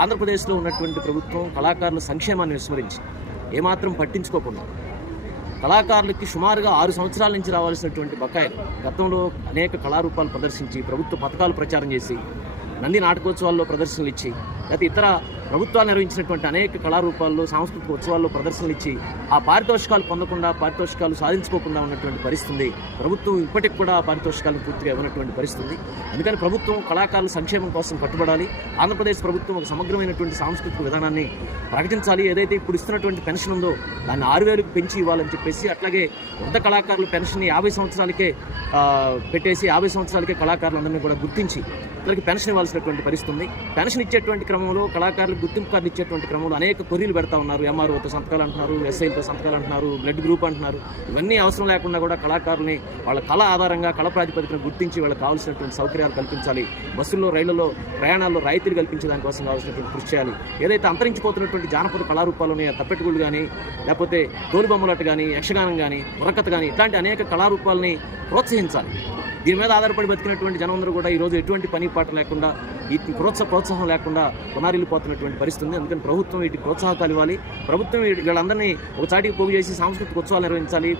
ఆంధ్రప్రదేశ్లో ఉన్నటువంటి ప్రభుత్వం కళాకారుల సంక్షేమాన్ని విస్మరించి ఏమాత్రం పట్టించుకోకుండా కళాకారులకి సుమారుగా 6 సంవత్సరాల నుంచి రావాల్సినటువంటి బకాయిలు గతంలో అనేక కళారూపాలు ప్రదర్శించి ప్రభుత్వ పథకాలు ప్రచారం చేసి నంది నాటకోత్సవాల్లో ప్రదర్శనలు ఇచ్చి లేకపోతే ఇతర ప్రభుత్వాలు నిర్వహించినటువంటి అనేక కళారూపాల్లో సాంస్కృతిక ఉత్సవాల్లో ప్రదర్శనలు ఇచ్చి ఆ పారితోషికాలు పొందకుండా పారితోషికాలు సాధించుకోకుండా ఉన్నటువంటి పరిస్థితి. ప్రభుత్వం ఇప్పటికి కూడా ఆ పారితోషికాలను పూర్తిగా ఇవ్వనటువంటి పరిస్థితి. అందుకని ప్రభుత్వం కళాకారుల సంక్షేమం కోసం కట్టుబడాలి. ఆంధ్రప్రదేశ్ ప్రభుత్వం ఒక సమగ్రమైనటువంటి సాంస్కృతిక విధానాన్ని ప్రకటించాలి. ఏదైతే ఇప్పుడు ఇస్తున్నటువంటి పెన్షన్ ఉందో దాన్ని 6,000కు పెంచి ఇవ్వాలని చెప్పేసి, అట్లాగే వృద్ధ కళాకారుల పెన్షన్ని 50 సంవత్సరాలకే పెట్టేసి 50 సంవత్సరాలకే కళాకారులందరినీ కూడా గుర్తించి వాళ్ళకి పెన్షన్ ఇవ్వాల్సినటువంటి పరిస్థితి. పెన్షన్ ఇచ్చేటువంటి క్రమంలో కళాకారులకు గుర్తింపు కార్డు ఇచ్చేటువంటి క్రమంలో అనేక కొర్రీలు పెడతా ఉన్నారు. ఎంఆర్ఓతో సంతకాలు అంటున్నారు, ఎస్ఐలతో సంతకాలు అంటున్నారు, బ్లడ్ గ్రూప్ అంటున్నారు. ఇవన్నీ అవసరం లేకుండా కూడా కళాకారుల్ని వాళ్ళ కళ ఆధారంగా కళ ప్రాతిపదికన గుర్తించి వాళ్ళకి కావాల్సినటువంటి సౌకర్యాలు కల్పించాలి. బస్సుల్లో, రైళ్లలో ప్రయాణాల్లో రాయితీలు కల్పించే దానికోసం కావాల్సినటువంటి కృషి చేయాలి. ఏదైతే అంతరించిపోతున్నటువంటి జానపద కళారూపాలని తప్పెట్టుగుళ్ళు కానీ, లేకపోతే తోలుబొమ్మలట కానీ, యక్షగానం కానీ, బుర్రకథ కానీ, ఇట్లాంటి అనేక కళారూపాలని ప్రోత్సహించాలి. దీని మీద ఆధారపడి బతికినటువంటి జనం అందరూ కూడా ఈరోజు ఎటువంటి పని పాట లేకుండా, ఈ ప్రోత్సాహం లేకుండా పునారిల్లిపోతున్నటువంటి పరిస్థితి ఉంది. అందుకని ప్రభుత్వం వీటికి ప్రోత్సాహకాలు ఇవ్వాలి. ప్రభుత్వం వీళ్ళందరినీ ఒక చాటికి పోగు చేసి సాంస్కృతిక ఉత్సవాలు నిర్వహించాలి.